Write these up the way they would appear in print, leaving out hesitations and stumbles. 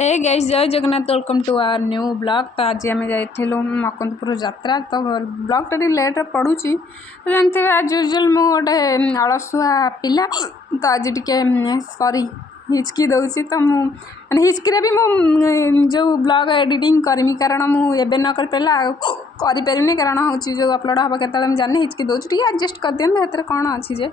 हे guys जय Jagannath welcome to our new blog. तो आज आम जाइलु मकंदपुर यात्रा। तो ब्लॉग टी लेट्रे पड़ुची जानते आज यूजुअल मु गोटे अलसुआ पिला। तो आज टे सॉरी हिचकी दौची तो मुझे हिचकी भी जो ब्लॉग एडिटिंग करमी कारण मुझे न कर पारे कारण हूँ जो अपलोड हम के जानी हिचकी दौची टे एडजस्ट कर दिखाते से कौन अच्छी जे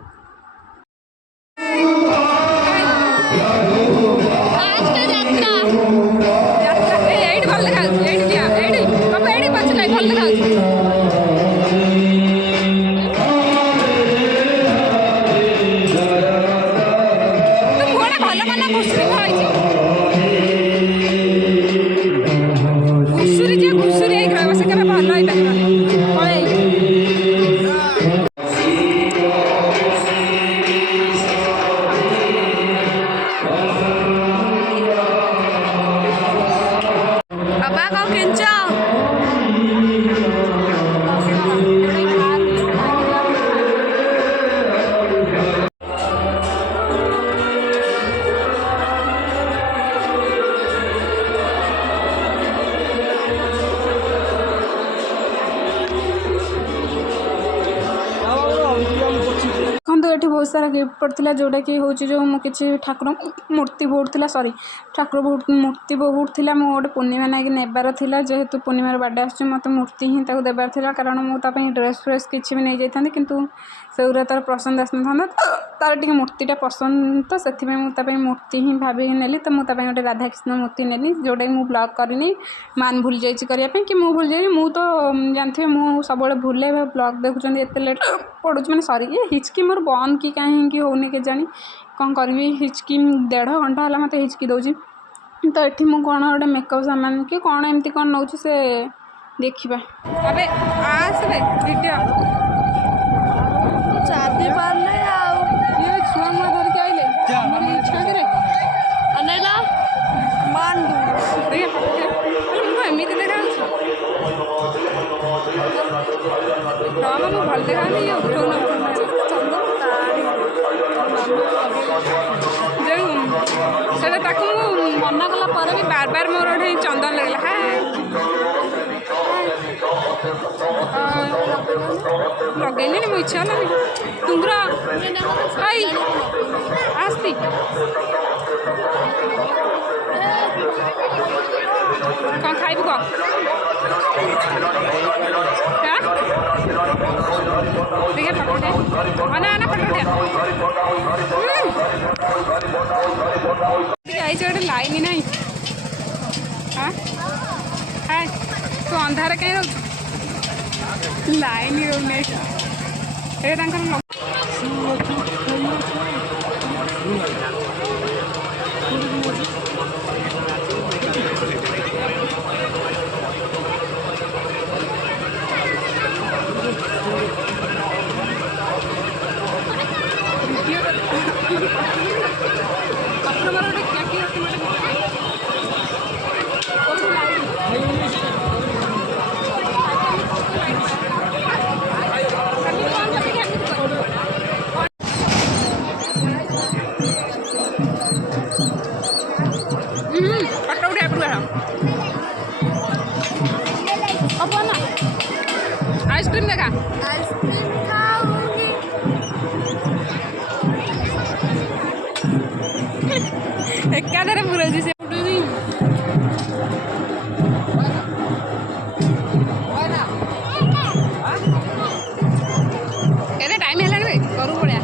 ये बहुत सारा गिफ्ट पड़ता जोटा कि हूँ जो मुझे ठाकुर मूर्ति बहुत सॉरी ठाकुर मूर्ति बहुत था मुझे गोटे पूर्णिमा ना नेबार था जेहेतु पूर्णिमार बार्डे आस मत मूर्ति ही देवार था कारण मुझे ड्रेस फ्रेस किसी भी नहीं जाता कितु से तार पसंद आसना तार टे मूर्तिटा पसंद तो से मूर्ति ही भाभी नेली। तो मुझे गोटे राधाकृष्ण मूर्ति नेली जोटा मुझे ब्लॉग करनी मान भूल जाइए कि मुझे भूल जाइए मुझे तो जानते मुझे सब भूले ब्लॉग देखुं एत लेट पड़ू मैंने सॉरी ये हिचकी मोर बंद कि कहीं होनी के जानी कौन करी हिचकी 1.5 घंटा है मत हिचकी दौची। तो ये मुझे कौन गोटे मेकअप सामान कि कौन एमती कौन नौ से देखा अबे आसबे वीडियो चादी पारले ये छुआ मुआ धरिक आइले छुआ अनेला मान एमती देखा भल देखा जो मना कला भी बार बार मोर गोटे चंदन लगला लगेनि मो इच्छा ना तुमर आस्ती कौन खाइबू कह देखिए फटोटे ना ना फटोटे आई गोटे लाइन ना हाँ हाय तू अंधार कहीं रोक लाइन रोने फटो उठे आइसक्रीम देखा आइसक्रीम खाऊंगी एकाधरे पूरा से केते टाइम है भाई करू पड़ा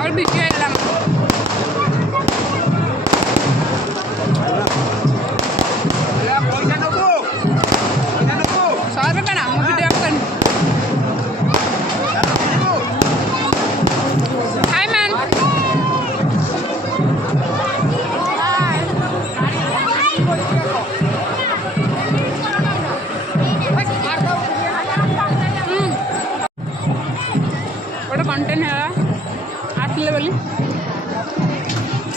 और वीडियो ବୋଲି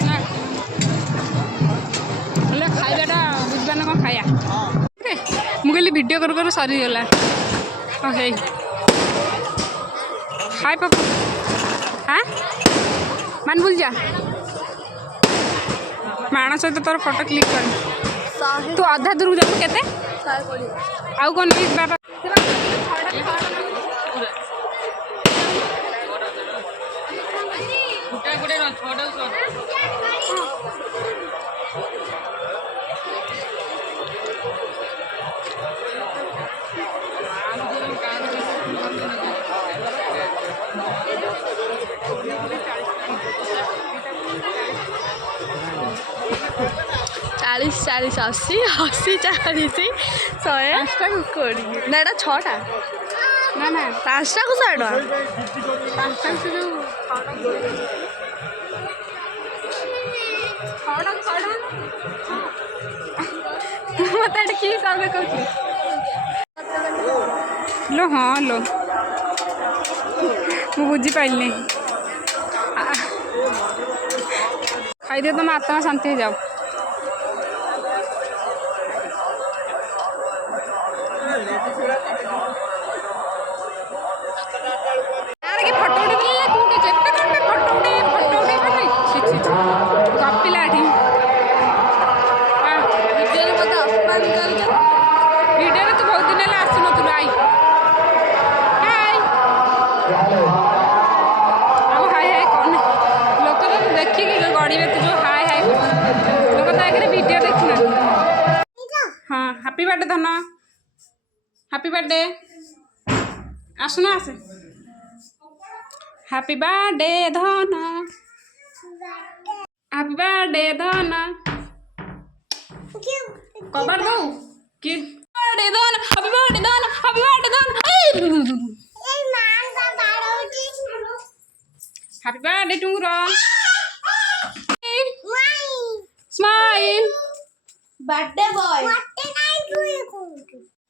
ନା ହେଲେ ଖାଇବାଟା ବୁଝିପାରୁନ କ'ଣ ଖାଇବା ମୁଁ କହିଲି ଭିଡ଼ିଓ କରୁ କରୁ ସରିଗଲା ହଁ ହେଇ ହାଇ ପାପା ହାଁ ମାନ ବୁଝିଯା ମାଣ ସହିତ ତୋର ଫଟୋ କ୍ଲିକ୍ କରି ତୁ ଅଧା ଦୂରକୁ ଯାବୁ କେତେ ଆଉ କ'ଣ ନେଇ ବାବା चालीस 80 80 40 100 कोड़ी ना एटा 6टा ନା ନା 5टा को 100 टका ପାଞ୍ଚଟା ସେ ଯେଉଁ ମୋତେ ଏଠି କି ହିସାବରେ କହୁଛି लो हाँ लो ମୁଁ ବୁଝିପାରିଲି ଖାଇଦିଅ ତମ ଆତ୍ମା ଶାନ୍ତି ହେଇଯାଉ ଫଟୋ ଉଠେଇଲେ କୋଉଠି ଯେତେ ତମେ ଫଟୋ ଉଠେଇବନି ଗପିଲା ଏଠି ଭିଡ଼ିଓରେ ତୁ ବହୁତ ଦିନ ହେଲା ଆସୁନଥିଲୁ ଆଇ ଆଉ ହାଇ ହାଇ କଣ ଲୋକ ତ ଦେଖିକି ଗଡ଼ିବେ ତୁ ଯେଉଁ ହାଇ ହାଇ ଲୋକ ତ ଆଗରେ ଭିଡ଼ିଓ ଦେଖିନାହାନ୍ତି ହଁ ହାପି ବାର୍ଥଡେ ଧନ ହାପି ବାର୍ଥଡେ ଆସୁନ ଆସେ ହାପି ବାର୍ଥଡେ ଧନ ହାପି ବାର୍ଥଡେ ଧନ କବାଟ ଦଉ କି ବାର୍ଥଡେ ଧନ ହାପି ବାର୍ଥଡେ ଧନ ହାପି ବାର୍ଥଡେ ଧନ happy birthday tour smile birthday boy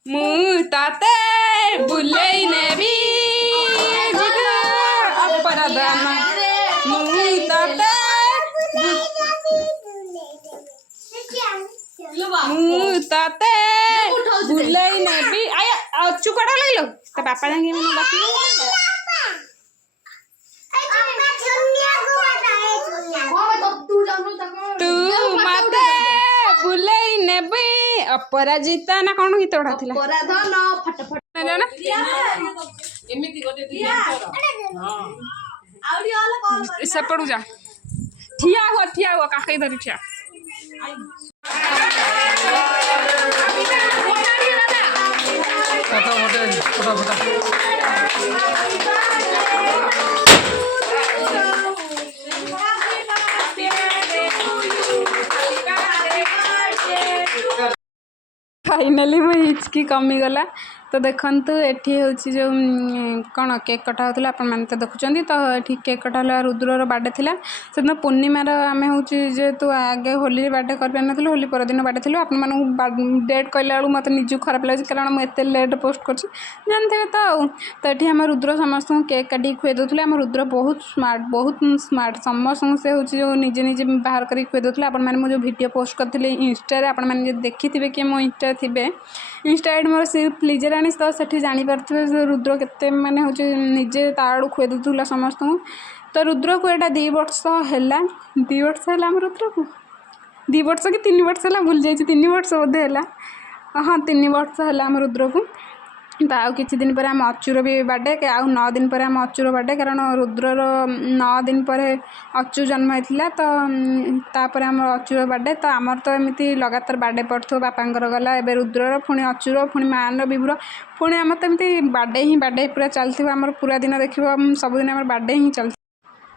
ମୁଁ ତତେ ବୁଲେଇ ନେବି ଅପରାଧନ ମୁଁ ତତେ ବୁଲେଇ ନେବି ଅଛୁ କଡ଼ା ଲାଗିଲ ତା ବାପା ଯାଇକି ମାନେ ଡାକିବ ତୁ ମତେ ବୁଲେଇ ନେବି ଅପରାଜିତା ନା କ'ଣ ଗୀତ ଗୁଡ଼ା ଥିଲା ସେପଟକୁ ଯା ଠିଆ ହୁଅ କାକେଇ ଧରି ଠିଆ फाइनाली वो हिचकी कमिगला तो देखु एठी हूँ जो कौन केक कटा होता आपण मैंने तो देखुं तो ये केक कटा है रुद्रर बार्डे थिला से दिन पूर्णिमार आम हूँ जेहेतु आगे होली बार्डे कर पार नी होली परदिन बार्डे थी आप डेट कहला बेलू मत निजू खराब लगे कारण मुझे लेट पोस्ट कर जानते तो ये आम रुद्र समस्त केक काटिक खुए दूसरे आम रुद्र बहुत स्मार्ट समस्त से हूँ जो निजे निजे बाहर कर खुए दूसरे आपने मुझे वीडियो पोस्ट करी इंस्टा आपने देखी थे कि मो इंस्टा थे इंस्टा आईडी मोर सिर्फ लीजर आनी तो से जानीपारे रुद्र के माने हूँ निजे ताड़ू खुए दूला समस्त तो रुद्र को यहाँ 2 वर्ष है 2 वर्ष है आम रुद्र को 2 वर्ष कि 3 वर्ष है भूल जाइए 3 वर्ष बोधे है हाँ 3 वर्ष है आम रुद्र को तो आउ किछि दिन पर आम अचुर भी बार्डे आउ 9 दिन पर आम अचुर बार्डे कारण रुद्रर 9 दिन पर अचु जन्म होता तो तापर आम अचुर बार्डे तो आमर तो एमती लगातार बार्डे पड़ो बापांकर गला एवं रुद्रर पुणी अचुर पुणी मान विभुर पुणी आम तो एमती बार्डे पूरा चलती आम पूरा दिन देखिए सबुदिन आम बार्डे ही चलती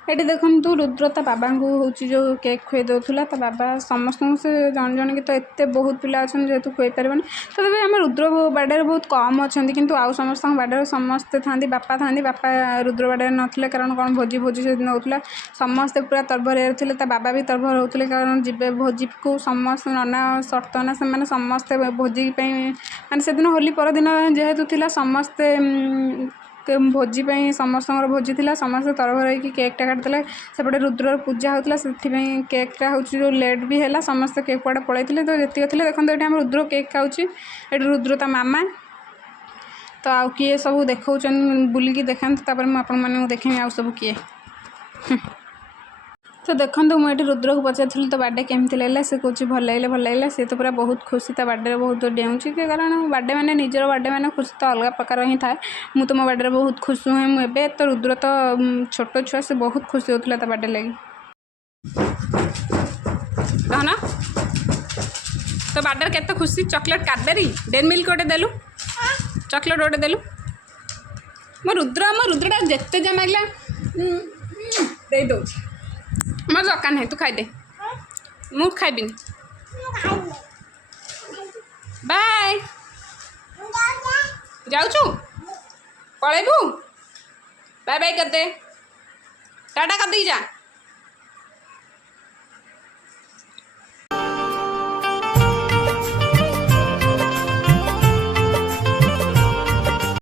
ये देखु रुद्र ता बाबा को हूँ जो केक खुए दूसरा तो बाबा समस्त से जन जन की तो एत बहुत पिला अच्छा जेहतु खुई पारे तो तभी आम रुद्र बार्डे बहुत कम अच्छा किंतु आउ समस्त बार्डे समस्ते था बापा रुद्र बार्डे नथिले कारण कौन भोजी भोजी से दिन होता समस्ते पूरा तरभर थे बाबा भी तरभर होते कारण जीवे भोजी को समस्त नना सर्तना से समस्ते भोजी माने से दिन होली परदिन जेहेतु थिला समस्ते भोजी समस्त भोजी थिला समस्त तरभर होइकी केकटा काटिदेले सेपटे रुद्र पूजा होता से केकटा हूँ जो लेट भी है समस्त केक कुआड़े पलैते तो जी थे देखते ये आम रुद्र केक खाऊँ ये रुद्र ता मामा तो आउ किए सब देखा बुलिकी देखा मुझे देखें आउ सब किए तो देखो मुझे रुद्र को पचारि तो बर्थडे केमती लगे से कौच भल लगे सी तो पूरा बहुत खुशी ता बर्थडे बहुत डेऊँ कारण बर्थडे मैंने निजर बर्थडे मैंने खुशी तो अलग प्रकार ही थाए मु तो मो बर्थडे बहुत खुश हुए मुझे तो रुद्र तो छोट छुआ से बहुत खुशी होता ता बर्थडे लगी कहना तो बर्थडे केते खुशी चॉकलेट कैडबेरी डेन मिल्क गोटे देलु चॉकलेट गोटे देलु मो रुद्रटा जिते जा मागला दे दो मोर दरकार नहीं तू खाईदे मु खाइबिन बाय जाऊचु पलैबू बाय बाय कर दे टाटा कर दी जा।